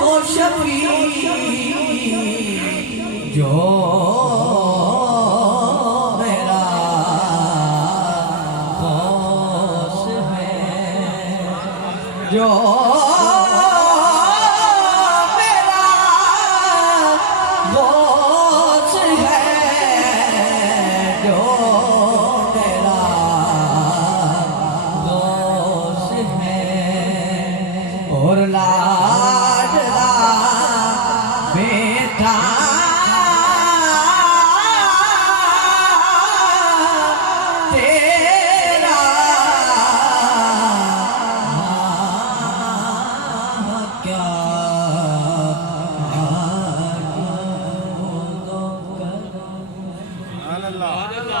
तो शफी जो मेरा गौस है, जो मेरा गौस है, जो मेरा गौस है। और लाडला बेटा तेरा क्या अल्लाह